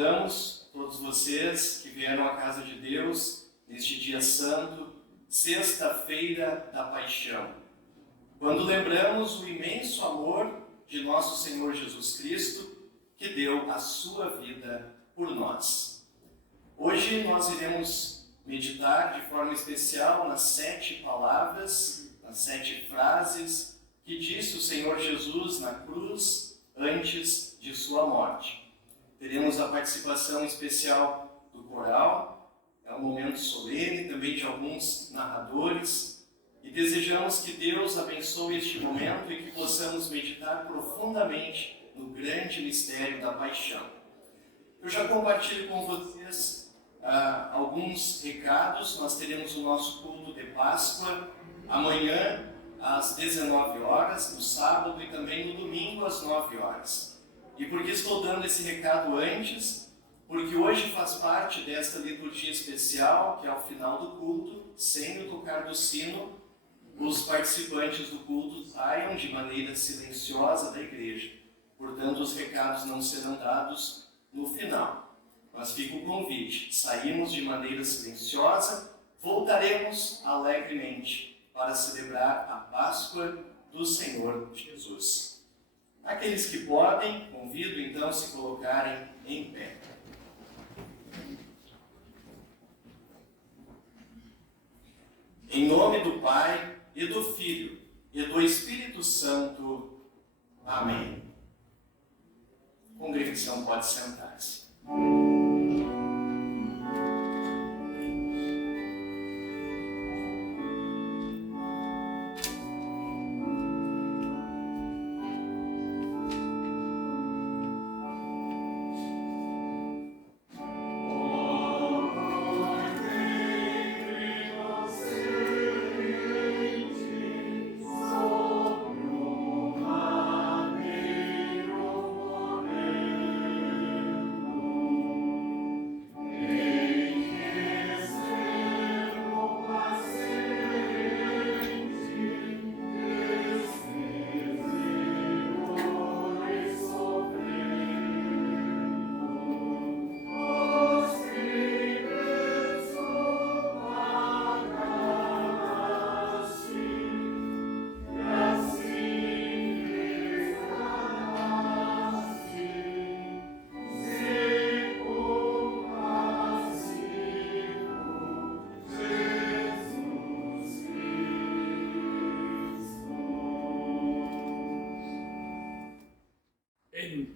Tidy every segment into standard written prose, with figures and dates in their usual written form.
saudamos todos vocês que vieram à casa de Deus neste dia santo, sexta-feira da Paixão, quando lembramos o imenso amor de nosso Senhor Jesus Cristo, que deu a sua vida por nós. Hoje nós iremos meditar de forma especial nas 7 palavras, nas 7 frases que disse o Senhor Jesus na cruz antes de sua morte. Teremos a participação especial do coral, é um momento solene, também de alguns narradores, e desejamos que Deus abençoe este momento e que possamos meditar profundamente no grande mistério da paixão. Eu já compartilho com vocês alguns recados. Nós teremos o nosso culto de Páscoa amanhã às 19 horas, no sábado, e também no domingo às 9 horas. E por que estou dando esse recado antes? Porque hoje faz parte desta liturgia especial, que ao final do culto, sem o tocar do sino, os participantes do culto saiam de maneira silenciosa da igreja. Portanto, os recados não serão dados no final. Mas fica o convite: saímos de maneira silenciosa, voltaremos alegremente para celebrar a Páscoa do Senhor Jesus. Aqueles que podem, convido então a se colocarem em pé. Em nome do Pai, e do Filho, e do Espírito Santo. Amém. A congregação pode sentar-se.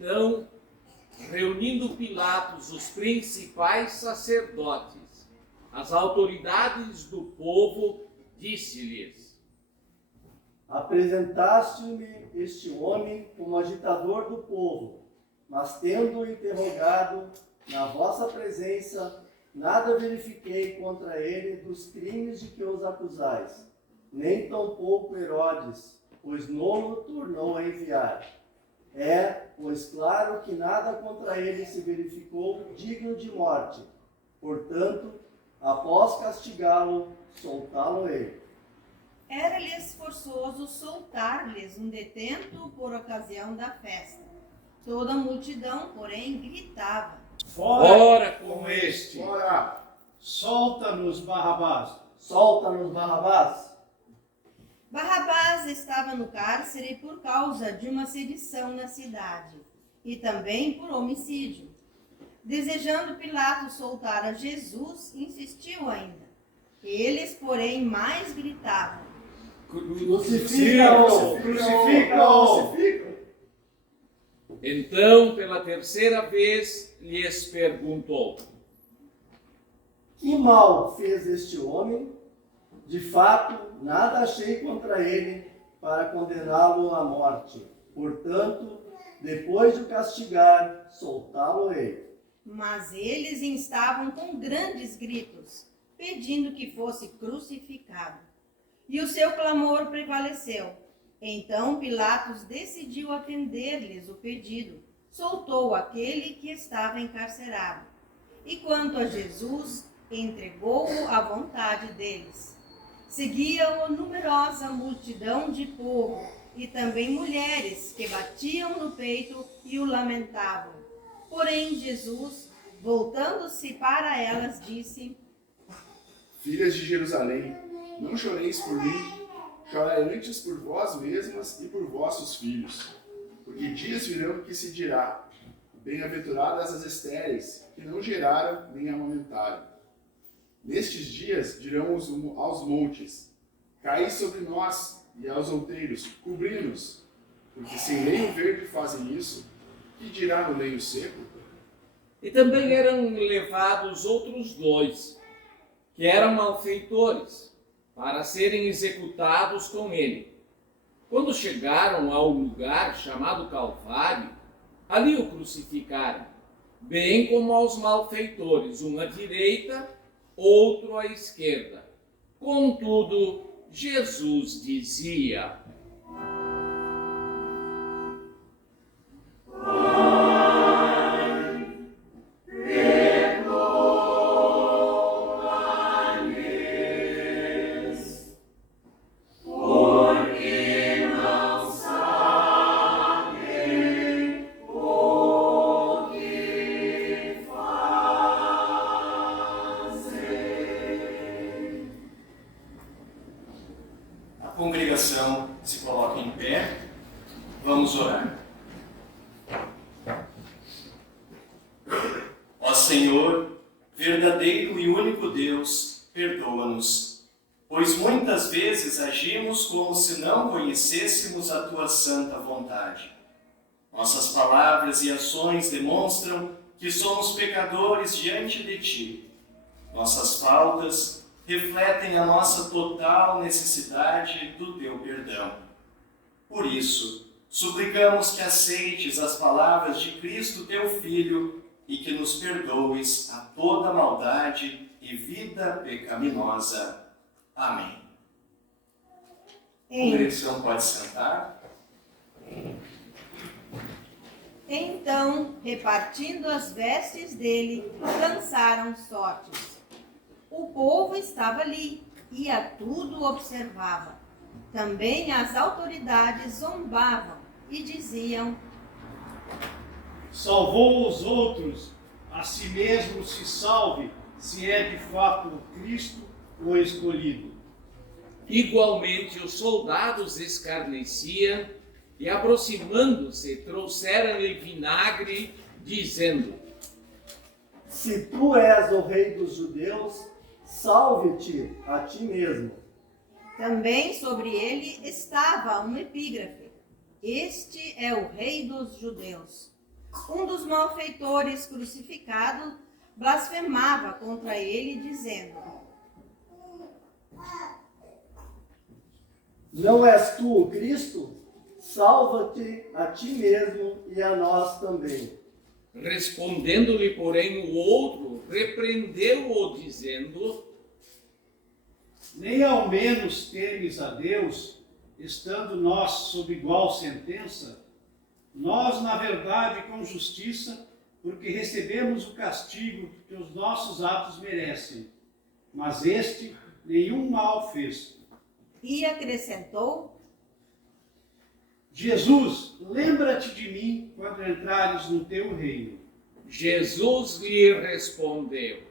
Então, reunindo Pilatos os principais sacerdotes, as autoridades do povo, disse-lhes: Apresentaste-me este homem como agitador do povo, mas tendo-o interrogado na vossa presença, nada verifiquei contra ele dos crimes de que os acusais, nem tampouco Herodes, pois não o tornou a enviar. É, pois claro que nada contra ele se verificou digno de morte. Portanto, após castigá-lo, soltá-lo-ei. Era-lhes forçoso soltar-lhes um detento por ocasião da festa. Toda a multidão, porém, gritava: Fora com este! Fora! Solta-nos, Barrabás! Solta-nos, Barrabás! Barrabás estava no cárcere por causa de uma sedição na cidade, e também por homicídio. Desejando Pilatos soltar a Jesus, insistiu ainda. Eles, porém, mais gritavam: Crucifica-o! Crucifica-o! Então, pela terceira vez, lhes perguntou: Que mal fez este homem? De fato, nada achei contra ele para condená-lo à morte. Portanto, depois de o castigar, soltá-lo-ei. Mas eles instavam com grandes gritos, pedindo que fosse crucificado. E o seu clamor prevaleceu. Então Pilatos decidiu atender-lhes o pedido. Soltou aquele que estava encarcerado. E quanto a Jesus, entregou-o à vontade deles. Seguia-o numerosa multidão de povo e também mulheres que batiam no peito e o lamentavam. Porém Jesus, Voltando-se para elas, disse: Filhas de Jerusalém, não choreis por mim, chorai antes por vós mesmas e por vossos filhos. Porque dias virão que se dirá: bem-aventuradas as estéreis, que não geraram nem amamentaram. Nestes dias dirão aos montes: caí sobre nós, e aos outeiros: cobri-nos. Porque se em lenho verde fazem isso, que dirá no lenho seco? E também eram levados outros 2, que eram malfeitores, para serem executados com ele. Quando chegaram ao lugar chamado Calvário, ali o crucificaram, bem como aos malfeitores, um à direita, outro à esquerda. Contudo, Jesus dizia: A congregação se coloca em pé. Vamos orar. Ó Senhor, verdadeiro e único Deus, perdoa-nos, pois muitas vezes agimos como se não conhecêssemos a Tua santa vontade. Nossas palavras e ações demonstram que somos pecadores diante de Ti. Nossas faltas refletem a nossa total necessidade do Teu perdão. Por isso, suplicamos que aceites as palavras de Cristo, Teu Filho, e que nos perdoes a toda maldade e vida pecaminosa. Amém. A congregação pode sentar. Então, repartindo as vestes dele, lançaram sortes. O povo estava ali e a tudo observava. Também as autoridades zombavam e diziam: Salvou os outros, a si mesmo se salve, se é de fato o Cristo, o escolhido. Igualmente os soldados escarneciam e, aproximando-se, trouxeram-lhe vinagre, dizendo: Se tu és o rei dos judeus, salve-te a ti mesmo. Também sobre ele estava uma epígrafe: Este é o rei dos judeus. Um dos malfeitores crucificado blasfemava contra ele, dizendo: Não és tu o Cristo? Salva-te a ti mesmo e a nós também. Respondendo-lhe, porém, o outro repreendeu-o, dizendo: Nem ao menos temes a Deus, estando nós sob igual sentença? Nós, na verdade, com justiça, porque recebemos o castigo que os nossos atos merecem. Mas este nenhum mal fez. E acrescentou: Jesus, lembra-te de mim quando entrares no teu reino. Jesus lhe respondeu: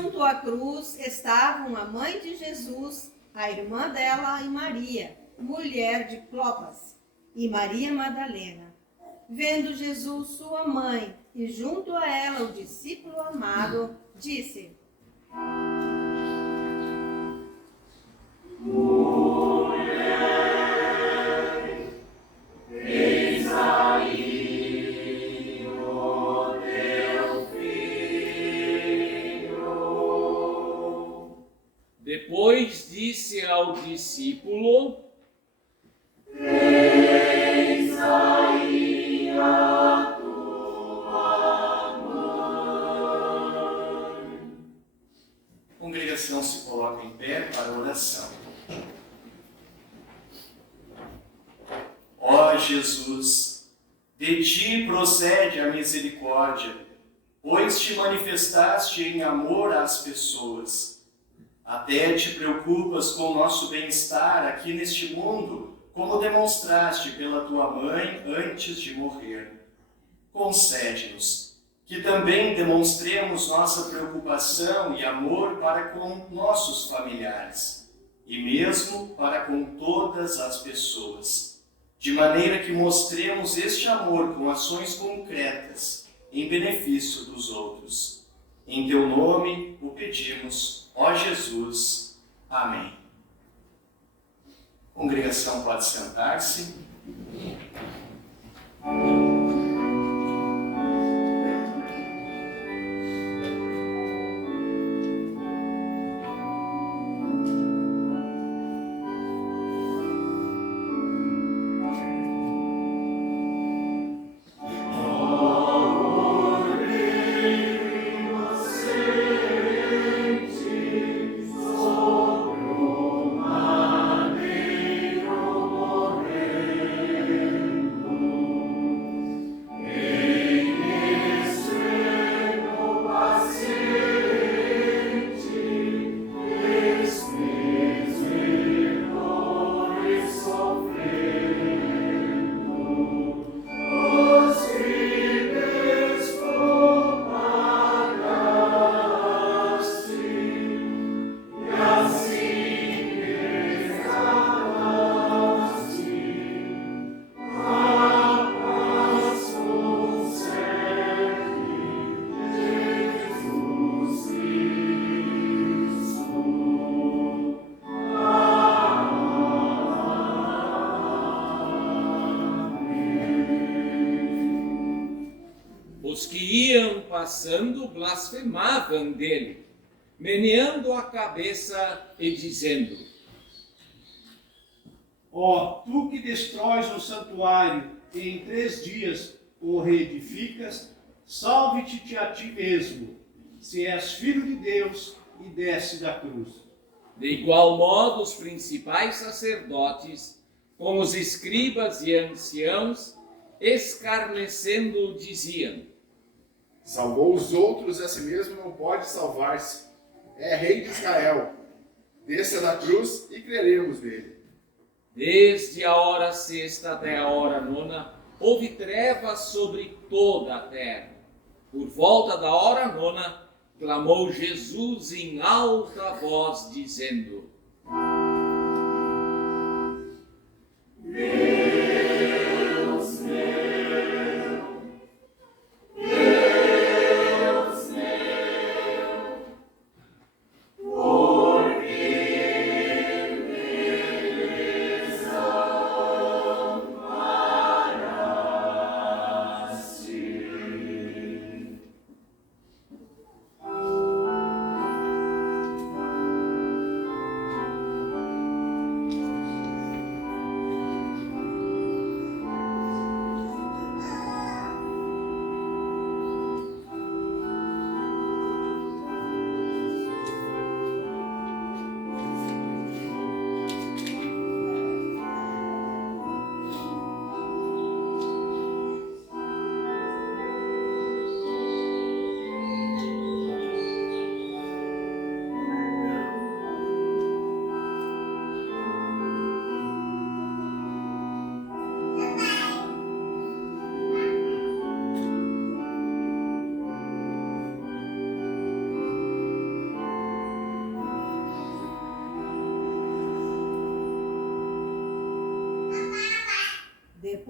junto à cruz estavam a mãe de Jesus, a irmã dela e Maria, mulher de Clopas, e Maria Madalena. Vendo Jesus sua mãe e junto a ela o discípulo amado, disse: Depois disse ao discípulo: A congregação se coloca em pé para a oração. Ó Jesus, de ti procede a misericórdia, pois te manifestaste em amor às pessoas. Até te preocupas com o nosso bem-estar aqui neste mundo, como demonstraste pela tua mãe antes de morrer. Concede-nos que também demonstremos nossa preocupação e amor para com nossos familiares, e mesmo para com todas as pessoas, de maneira que mostremos este amor com ações concretas, em benefício dos outros. Em teu nome o pedimos, ó Jesus. Amém. A congregação pode sentar-se. Os que iam passando blasfemavam dele, meneando a cabeça e dizendo: Ó, tu que destróis o santuário e em 3 dias o reedificas, salve-te a ti mesmo, se és filho de Deus e desce da cruz. De igual modo, os principais sacerdotes, com os escribas e anciãos, escarnecendo, diziam: Salvou os outros, a si mesmo não pode salvar-se. É rei de Israel. Desça da cruz e creremos nele. Desde a hora sexta até a hora nona, houve trevas sobre toda a terra. Por volta da hora nona, clamou Jesus em alta voz, dizendo: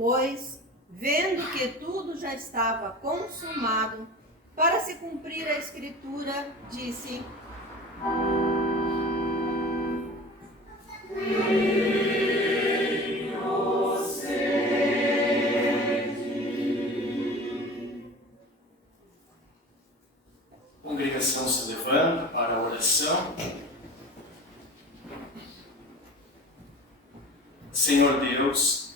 Depois, vendo que tudo já estava consumado, para se cumprir a Escritura, disse: A congregação se levanta para a oração. Senhor Deus,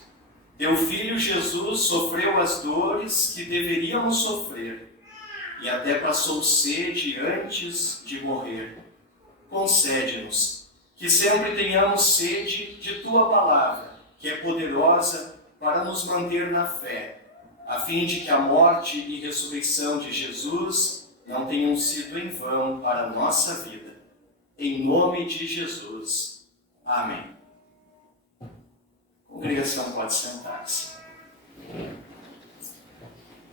teu Filho Jesus sofreu as dores que deveríamos sofrer e até passou sede antes de morrer. Concede-nos que sempre tenhamos sede de tua palavra, que é poderosa para nos manter na fé, a fim de que a morte e ressurreição de Jesus não tenham sido em vão para a nossa vida. Em nome de Jesus. Amém. A congregação pode sentar-se.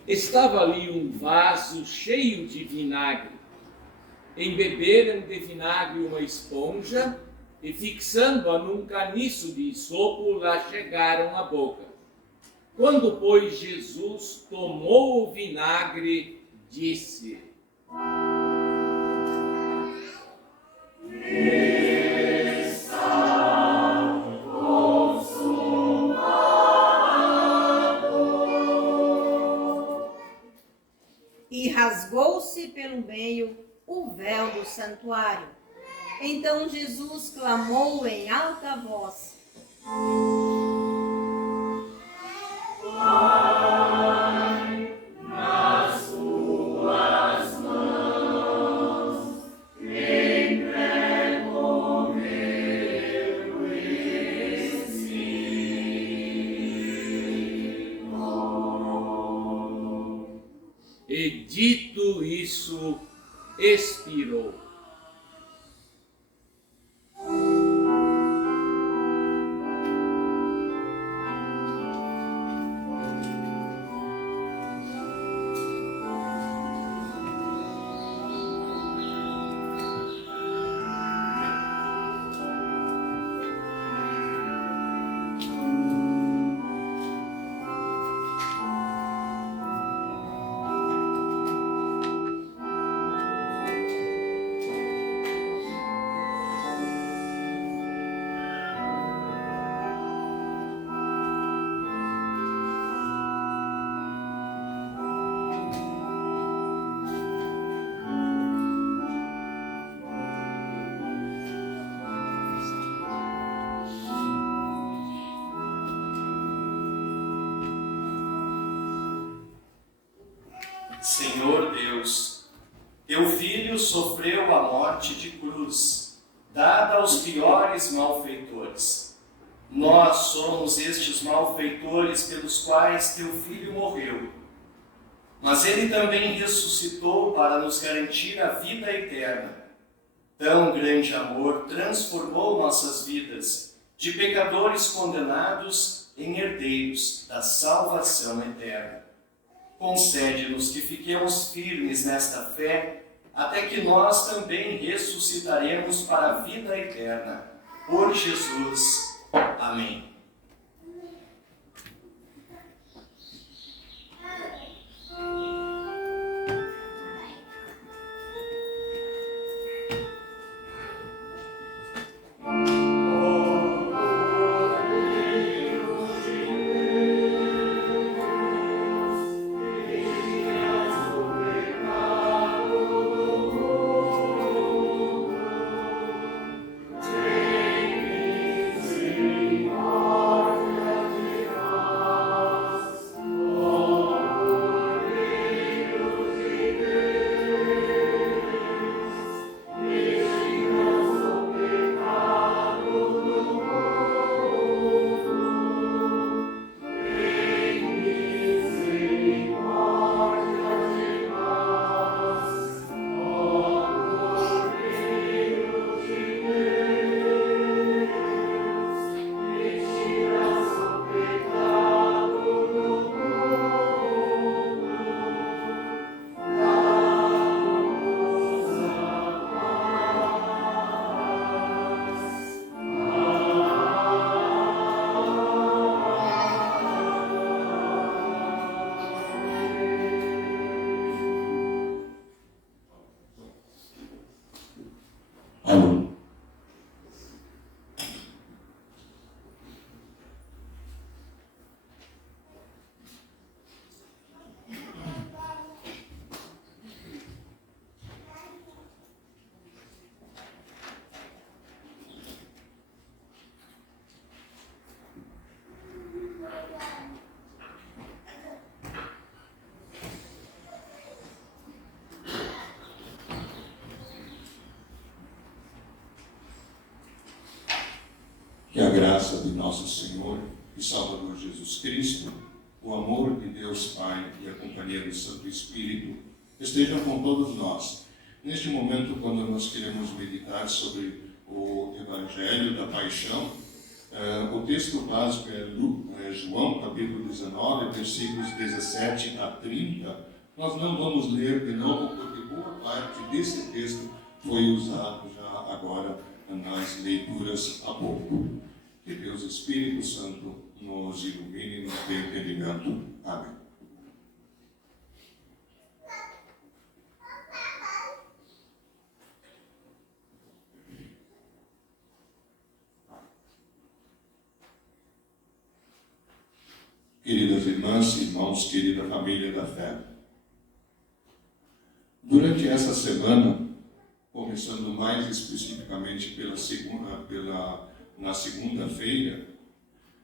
Estava ali um vaso cheio de vinagre. Embeberam de vinagre uma esponja e, fixando-a num caniço de isopo, lá chegaram à boca. Quando, pois, Jesus tomou o vinagre, disse: e rasgou-se pelo meio o véu do santuário. Então Jesus clamou em alta voz: e, dito isso, expirou. Senhor Deus, teu Filho sofreu a morte de cruz, dada aos piores malfeitores. Nós somos estes malfeitores pelos quais teu Filho morreu. Mas ele também ressuscitou para nos garantir a vida eterna. Tão grande amor transformou nossas vidas, de pecadores condenados em herdeiros da salvação eterna. Concede-nos que fiquemos firmes nesta fé, até que nós também ressuscitaremos para a vida eterna. Por Jesus. Amém. Take me, aluno. Que a graça de nosso Senhor e Salvador Jesus Cristo, o amor de Deus Pai e a companhia do Santo Espírito estejam com todos nós. Neste momento, quando nós queremos meditar sobre o Evangelho da Paixão, o texto básico é João, capítulo 19, versículos 17 a 30. Nós não vamos ler de novo, porque boa parte desse texto foi usado já agora nas leituras há pouco. Que Deus Espírito Santo nos ilumine e nos dê entendimento. Amém. Queridas irmãs e irmãos, querida família da fé, durante essa semana, começando mais especificamente na segunda-feira,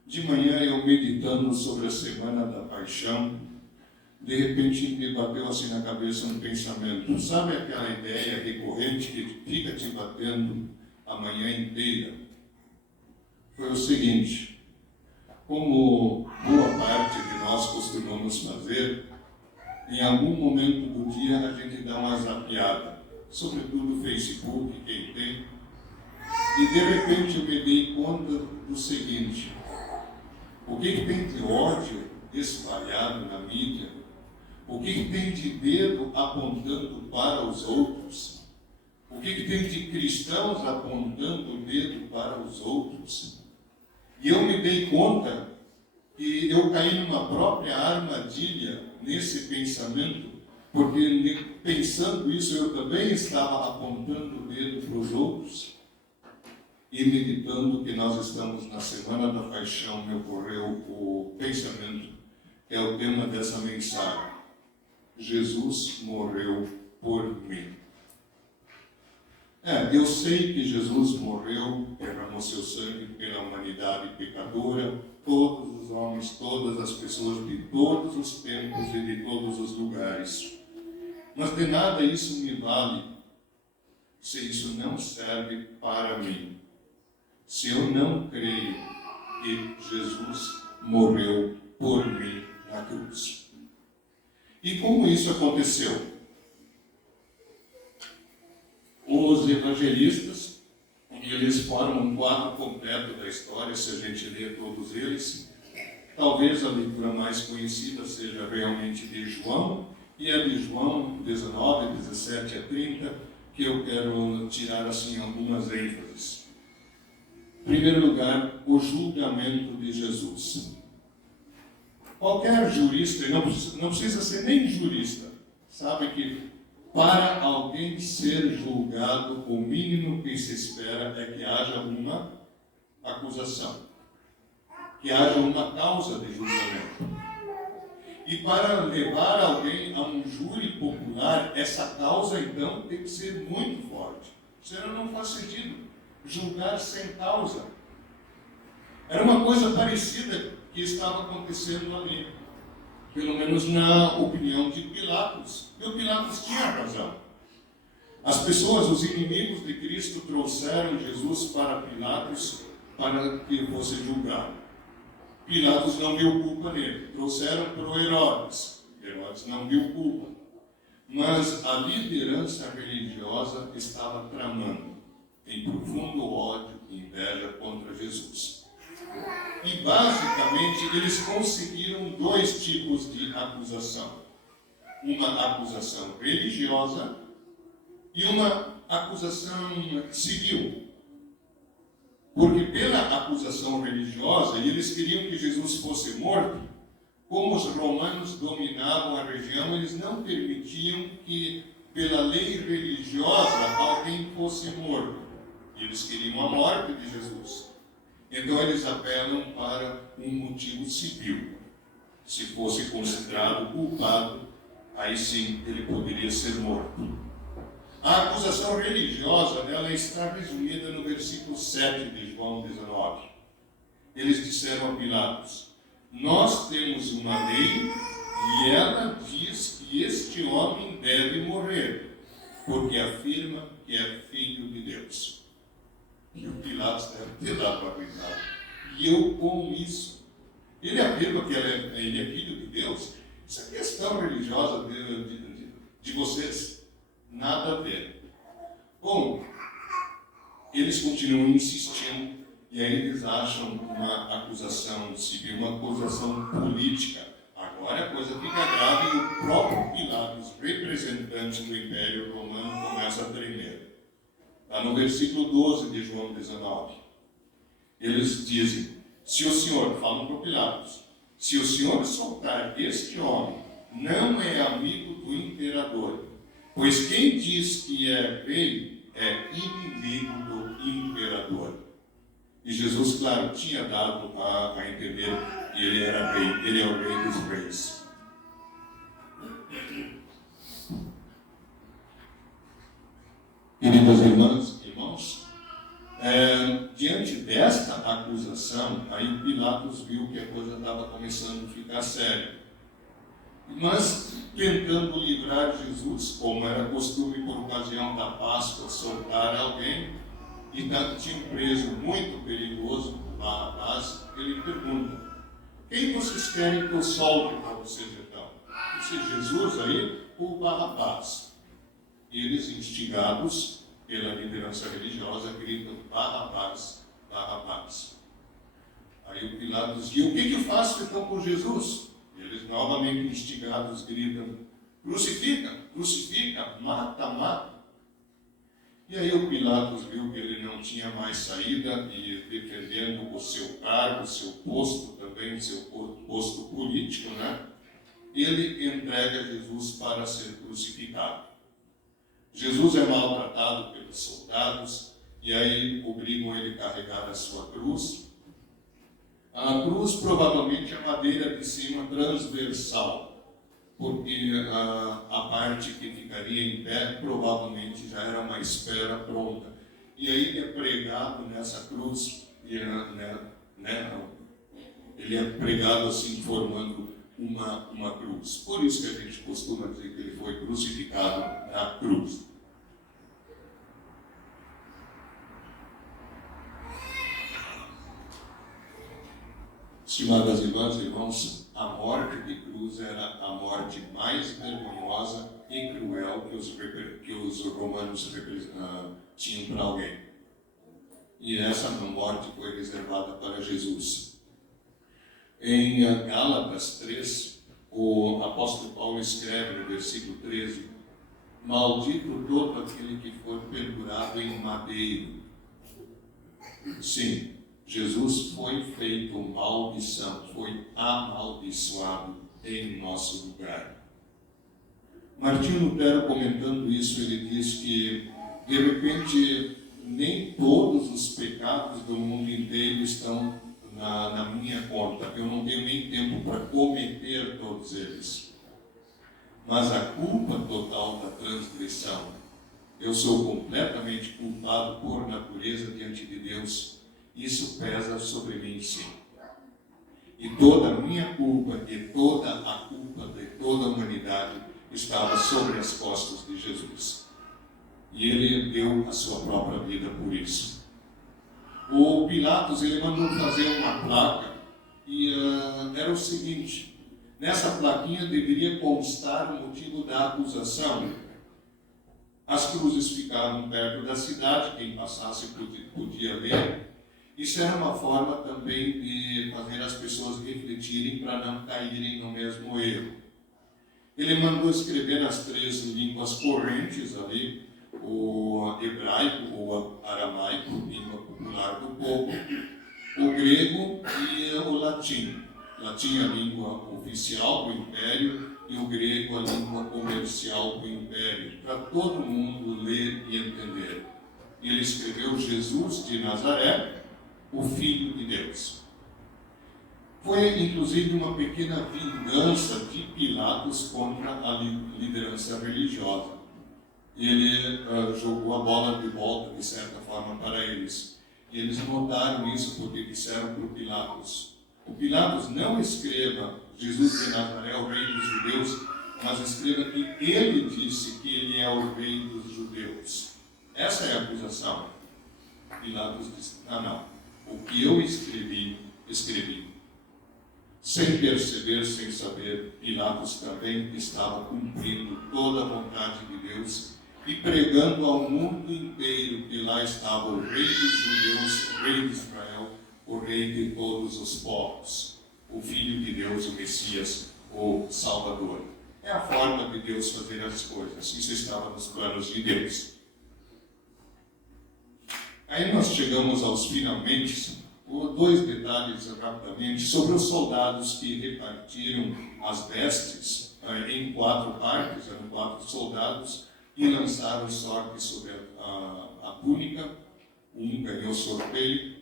de manhã eu meditando sobre a Semana da Paixão, de repente me bateu assim na cabeça um pensamento. Sabe aquela ideia recorrente que fica te batendo a manhã inteira? Foi o seguinte: como boa parte de nós costumamos fazer, em algum momento do dia a gente dá uma zapeada, sobretudo o Facebook, quem tem, e de repente eu me dei conta do seguinte: o que tem de ódio espalhado na mídia? O que tem de dedo apontando para os outros? O que tem de cristãos apontando o dedo para os outros? E eu me dei conta que eu caí numa própria armadilha nesse pensamento, porque pensando isso eu também estava apontando o dedo para os outros. E meditando que nós estamos na Semana da Paixão, me ocorreu o pensamento, que é o tema dessa mensagem: Jesus morreu por mim. Eu sei que Jesus morreu, derramou seu sangue pela humanidade pecadora, todos os homens, todas as pessoas de todos os tempos e de todos os lugares. Mas de nada isso me vale se isso não serve para mim. Se eu não creio que Jesus morreu por mim na cruz. E como isso aconteceu? Os evangelistas, eles formam um quadro completo da história, se a gente lê todos eles. Talvez a leitura mais conhecida seja realmente de João, e a de João 19, 17 a 30, que eu quero tirar assim algumas ênfases. Em primeiro lugar, o julgamento de Jesus. Qualquer jurista, e não precisa ser nem jurista, sabe que para alguém ser julgado, o mínimo que se espera é que haja uma acusação, que haja uma causa de julgamento. E para levar alguém a um júri popular, essa causa então tem que ser muito forte. Senão não faz sentido julgar sem causa. Era uma coisa parecida que estava acontecendo ali, pelo menos na opinião de Pilatos. E o Pilatos tinha razão. As pessoas, os inimigos de Cristo, trouxeram Jesus para Pilatos para que fosse julgado. Pilatos não viu culpa nele. Trouxeram para o Herodes. Herodes não viu culpa. Mas a liderança religiosa estava tramando em profundo ódio e inveja contra Jesus. E basicamente eles conseguiram dois tipos de acusação. Uma acusação religiosa e uma acusação civil. Porque pela acusação religiosa, e eles queriam que Jesus fosse morto, como os romanos dominavam a região, eles não permitiam que pela lei religiosa alguém fosse morto. Eles queriam a morte de Jesus. Então eles apelam para um motivo civil. Se fosse considerado culpado, aí sim ele poderia ser morto. A acusação religiosa dela está resumida no versículo 7 de João 19. Eles disseram a Pilatos: nós temos uma lei e ela diz que este homem deve morrer, porque afirma que é filho de Deus. E o Pilatos deve ter dado para cuidar. E eu com isso. Ele afirma que ele é filho de Deus. Isso é questão religiosa de vocês. Nada a ver. Bom, eles continuam insistindo e aí eles acham uma acusação civil, uma acusação política. Agora a coisa fica grave e o próprio Pilatos, representante do Império Romano, começa a tremer. Está no versículo 12 de João 19. Eles dizem: se o Senhor, falam para o Pilatos, se o Senhor soltar este homem, não é amigo do imperador, pois quem diz que é rei é inimigo do imperador. E Jesus, claro, tinha dado a entender que ele era rei, ele é o rei dos reis. Queridas irmãs e irmãos, diante desta acusação, aí Pilatos viu que a coisa estava começando a ficar séria. Mas, tentando livrar Jesus, como era costume por ocasião da Páscoa, soltar alguém, e tinha um preso muito perigoso, Barrabás, ele pergunta: quem vocês querem que eu solte para vocês então? Esse Jesus aí ou Barrabás? E eles, instigados pela liderança religiosa, gritam: Barrabás, Barrabás. Aí o Pilatos diz: e o que eu faço então com Jesus? E eles, novamente instigados, gritam: crucifica, crucifica, mata, mata. E aí o Pilatos viu que ele não tinha mais saída e, defendendo o seu cargo, o seu posto também, o seu posto político, ele entrega Jesus para ser crucificado. Jesus é maltratado pelos soldados e aí obrigam ele a carregar a sua cruz. A cruz provavelmente é madeira de cima transversal, porque a parte que ficaria em pé provavelmente já era uma espera pronta. E aí ele é pregado nessa cruz, ele é pregado assim, formando uma cruz. Por isso que a gente costuma dizer que ele foi crucificado na cruz. Estimadas irmãs e irmãos, a morte de cruz era a morte mais vergonhosa e cruel que os romanos tinham para alguém. E essa morte foi reservada para Jesus. Em Gálatas 3, o apóstolo Paulo escreve no versículo 13: maldito todo aquele que for pendurado em madeiro. Sim, Jesus foi feito maldição, foi amaldiçoado em nosso lugar. Martinho Lutero, comentando isso, ele diz que, de repente, nem todos os pecados do mundo inteiro estão na minha conta. Eu não tenho nem tempo para cometer todos eles. Mas a culpa total da transgressão, eu sou completamente culpado por natureza diante de Deus. Isso pesa sobre mim, sim. E toda a minha culpa e toda a culpa de toda a humanidade estava sobre as costas de Jesus. E ele deu a sua própria vida por isso. O Pilatos, ele mandou fazer uma placa e era o seguinte: nessa plaquinha deveria constar o motivo da acusação. As cruzes ficavam perto da cidade, quem passasse podia ver. Isso era uma forma também de fazer as pessoas refletirem para não caírem no mesmo erro. Ele mandou escrever nas 3 línguas correntes ali, o hebraico ou aramaico, língua popular do povo, o grego e o latim. Latim é a língua oficial do Império e o grego a língua comercial do Império, para todo mundo ler e entender. ele escreveu Jesus de Nazaré, o Filho de Deus. Foi, inclusive, uma pequena vingança de Pilatos contra a liderança religiosa. Ele jogou a bola de volta, de certa forma, para eles. E eles notaram isso porque disseram para o Pilatos: o Pilatos, não escreva Jesus de Nazaré, o rei dos judeus, mas escreva que ele disse que ele é o rei dos judeus. Essa é a acusação. Pilatos disse: não. O que eu escrevi. Sem perceber, sem saber, Pilatos também estava cumprindo toda a vontade de Deus e pregando ao mundo inteiro que lá estava o rei dos judeus, o rei de Israel, o rei de todos os povos, o Filho de Deus, o Messias, o Salvador. É a forma de Deus fazer as coisas. Isso estava nos planos de Deus. Aí nós chegamos aos finalmente. Dois detalhes rapidamente sobre os soldados que repartiram as vestes em 4 partes, eram 4 soldados, e lançaram sorte sobre a túnica. Um ganhou sorteio.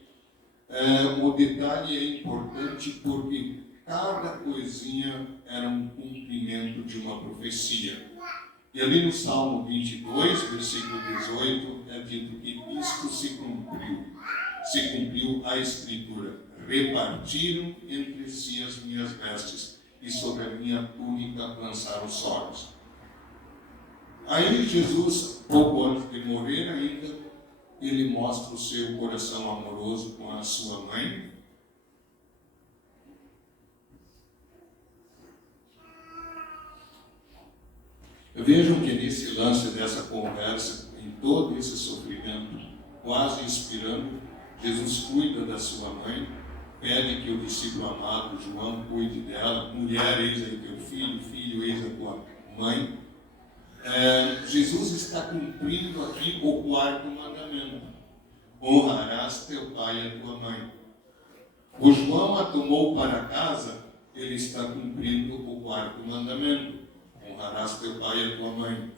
O detalhe é importante porque cada coisinha era um cumprimento de uma profecia. E ali no Salmo 22, versículo 18, é dito que isto se cumpriu. Se cumpriu a Escritura: repartiram entre si as minhas vestes, e sobre a minha túnica lançaram sortes. Aí Jesus, pouco antes de morrer ainda, ele mostra o seu coração amoroso com a sua mãe. Vejam que nesse lance dessa conversa, em todo esse sofrimento, quase expirando, Jesus cuida da sua mãe, pede que o discípulo amado João cuide dela. Mulher, eis aí teu filho, filho, eis a tua mãe. Jesus está cumprindo aqui o 4º mandamento: honrarás teu pai e a tua mãe. O João a tomou para casa, ele está cumprindo o 4º mandamento: honrarás teu pai e a tua mãe.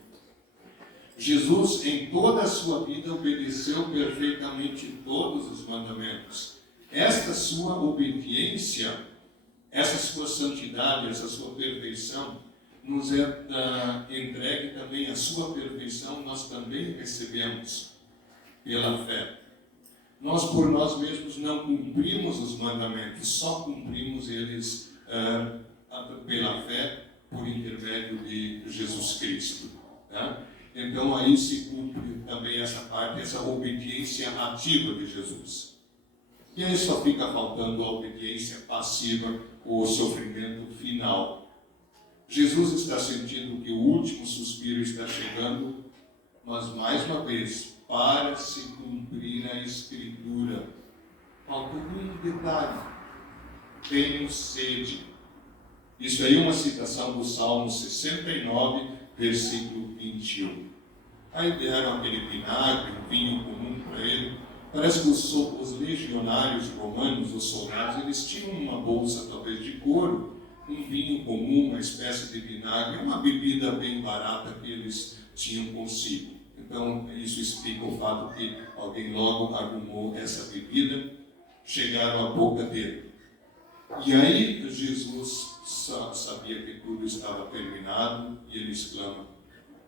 Jesus, em toda a sua vida, obedeceu perfeitamente todos os mandamentos. Esta sua obediência, essa sua santidade, essa sua perfeição, nos é entregue também. A sua perfeição nós também recebemos pela fé. Nós, por nós mesmos, não cumprimos os mandamentos, só cumprimos eles pela fé, por intermédio de Jesus Cristo. Tá? Então aí se cumpre também essa parte, essa obediência ativa de Jesus. E aí só fica faltando a obediência passiva, o sofrimento final. Jesus está sentindo que o último suspiro está chegando, mas mais uma vez, para se cumprir a Escritura, falta um detalhe: tenham sede. Isso aí é uma citação do Salmo 69, versículo 21. Aí deram aquele vinagre, um vinho comum para ele. Parece que os legionários romanos, os soldados, eles tinham uma bolsa talvez de couro, um vinho comum, uma espécie de vinagre, uma bebida bem barata que eles tinham consigo. Então isso explica o fato que alguém logo arrumou essa bebida, chegaram à boca dele. E aí Jesus sabia que tudo estava terminado e ele exclama: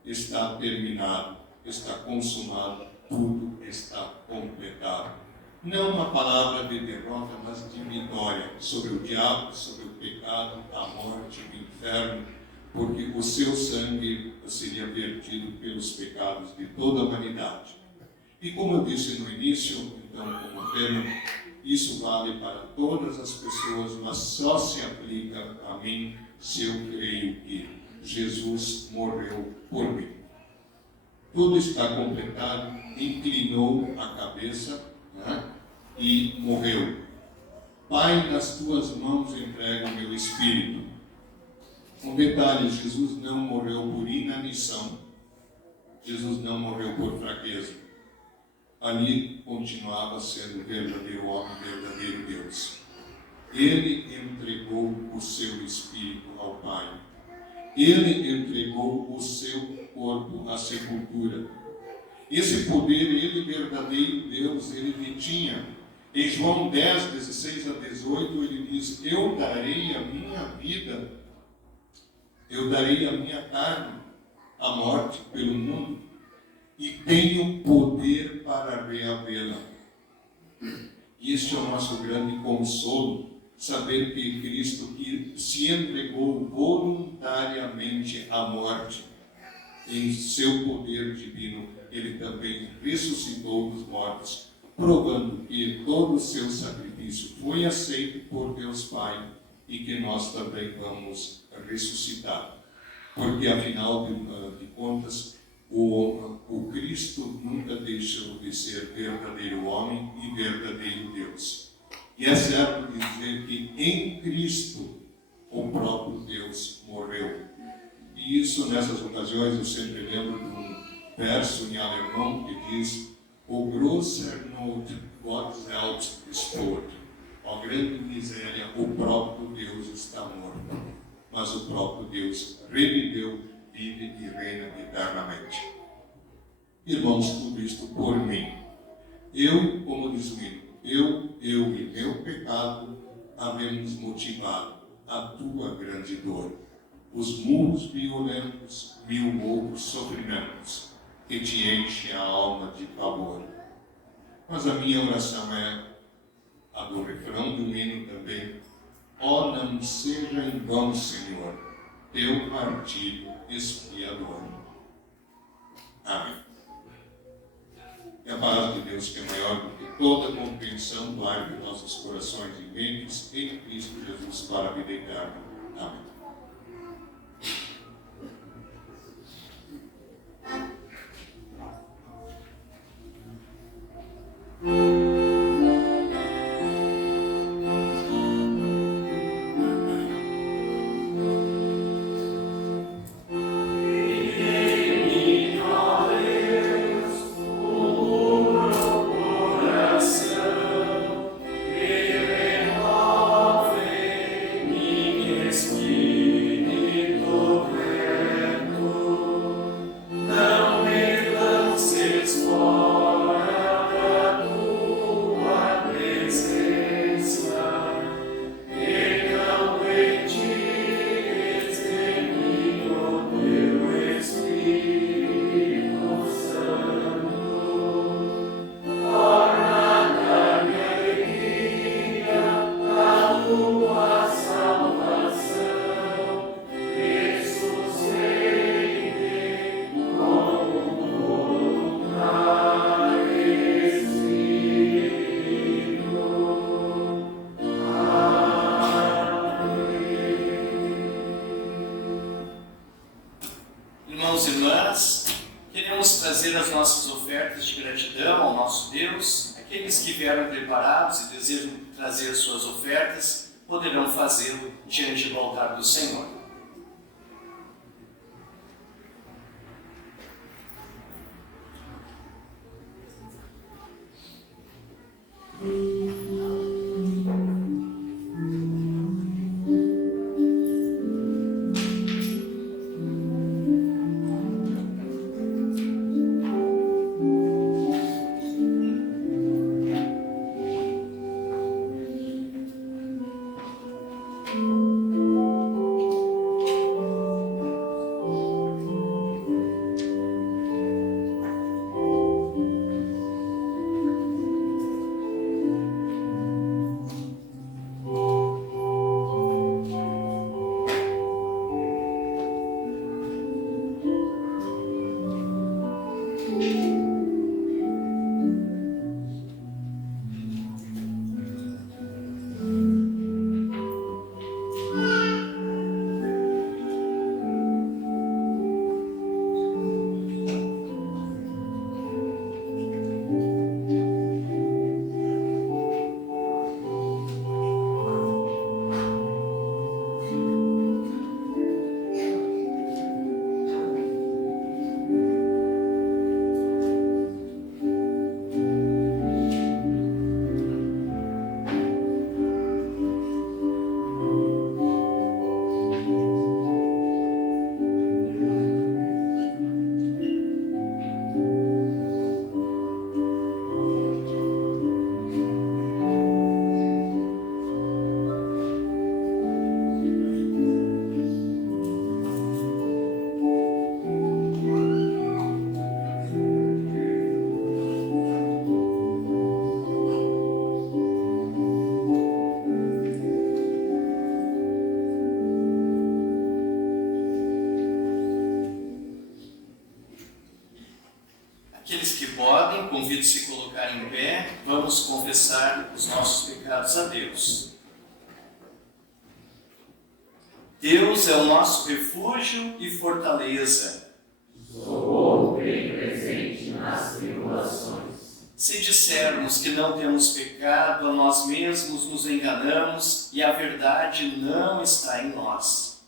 está terminado, está consumado, tudo está completado. Não uma palavra de derrota, mas de vitória sobre o diabo, sobre o pecado, a morte, o inferno, porque o seu sangue seria vertido pelos pecados de toda a humanidade. E como eu disse no início, então, como tema, isso vale para todas as pessoas, mas só se aplica a mim se eu creio que Jesus morreu por mim. Tudo está completado, inclinou a cabeça, né, e morreu. Pai, nas tuas mãos entrego o meu espírito. Um detalhe: Jesus não morreu por inanição, Jesus não morreu por fraqueza. Ali continuava sendo verdadeiro homem, verdadeiro Deus. Ele entregou o seu espírito ao Pai. Ele entregou o seu corpo à sepultura. Esse poder, ele, verdadeiro Deus, ele detinha. Em João 10, 16 a 18, ele diz: eu darei a minha vida, eu darei a minha carne, a morte pelo mundo, e tenho poder para reavê-la. E este é o nosso grande consolo, saber que Cristo, que se entregou voluntariamente à morte, em seu poder divino, ele também ressuscitou dos mortos, provando que todo o seu sacrifício foi aceito por Deus Pai e que nós também vamos ressuscitar. Porque, afinal de contas, o Cristo nunca deixou de ser verdadeiro homem e verdadeiro Deus. E é certo dizer que em Cristo o próprio Deus morreu. E isso, nessas ocasiões, eu sempre lembro de um verso em alemão que diz: o grosser Not, Gott selbst ist tot. Ó grande miséria, o próprio Deus está morto. Mas o próprio Deus reviveu, vive e reina eternamente. Irmãos, tudo isto por mim. Eu, como diz o hino, eu e meu pecado havemos motivado a tua grande dor. Os muros violentos, 1000 outros sofrimentos, que te enche a alma de pavor. Mas a minha oração é a do refrão do hino também: ó, não seja em vão, Senhor, teu martírio expiador. Amém. E a paz de Deus, que é maior do que toda compreensão, guarde nossos corações e mentes em Cristo Jesus para a vida eterna. Amém. Irmãos e irmãs, queremos trazer as nossas ofertas de gratidão ao nosso Deus. Aqueles que vieram preparados e desejam trazer suas ofertas, poderão fazê-lo diante do altar do Senhor. Aqueles que podem, convido-se a colocar em pé, vamos confessar os nossos pecados a Deus. Deus é o nosso refúgio e fortaleza. Socorro bem presente nas tribulações. Se dissermos que não temos pecado, a nós mesmos nos enganamos e a verdade não está em nós.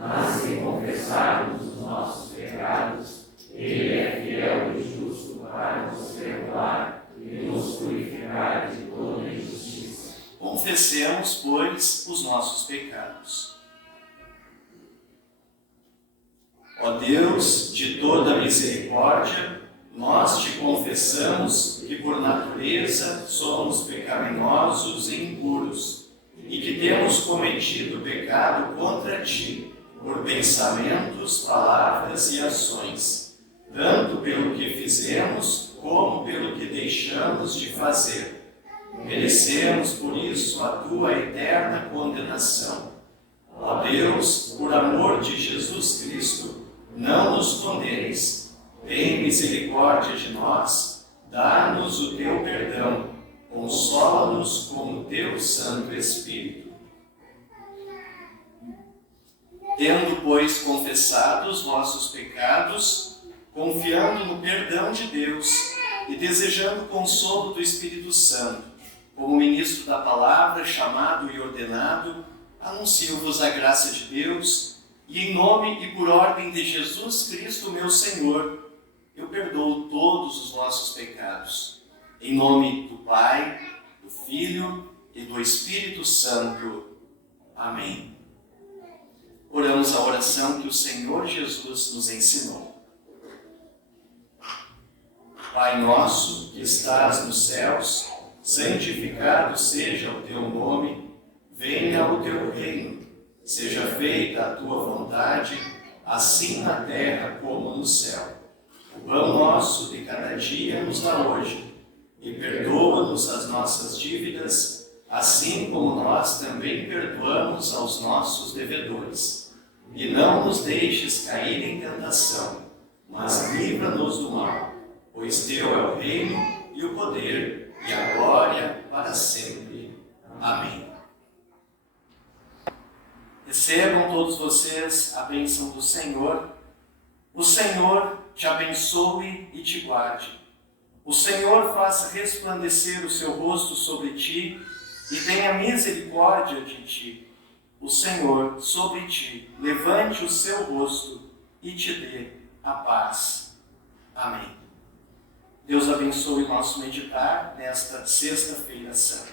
Mas se confessarmos os nossos pecados, Ele é fiel e justo para nos perdoar e nos purificar de toda injustiça. Confessemos, pois, os nossos pecados. Ó Deus, de toda misericórdia, nós te confessamos que por natureza somos pecaminosos e impuros, e que temos cometido pecado contra ti, por pensamentos, palavras e ações, tanto pelo que fizemos como pelo que deixamos de fazer. Merecemos, por isso, a tua eterna condenação. Ó Deus, por amor de Jesus Cristo, não nos condenes. Tem misericórdia de nós, dá-nos o teu perdão, consola-nos com o teu Santo Espírito. Tendo, pois, confessado os vossos pecados, confiando no perdão de Deus e desejando o consolo do Espírito Santo, como ministro da palavra, chamado e ordenado, anuncio-vos a graça de Deus, e em nome e por ordem de Jesus Cristo, meu Senhor, eu perdoo todos os vossos pecados. Em nome do Pai, do Filho e do Espírito Santo. Amém. Oramos a oração que o Senhor Jesus nos ensinou. Pai nosso, que estás nos céus, santificado seja o teu nome, venha o teu reino, seja feita a tua vontade, assim na terra como no céu. O pão nosso de cada dia nos dá hoje, e perdoa-nos as nossas dívidas, assim como nós também perdoamos aos nossos devedores. E não nos deixes cair em tentação, mas livra-nos do mal, pois teu é o reino e o poder e a glória para sempre. Amém. Recebam todos vocês a bênção do Senhor. O Senhor te abençoe e te guarde. O Senhor faça resplandecer o seu rosto sobre ti e tenha misericórdia de ti. O Senhor sobre ti levante o seu rosto e te dê a paz. Amém. Deus abençoe o nosso meditar nesta sexta-feira santa.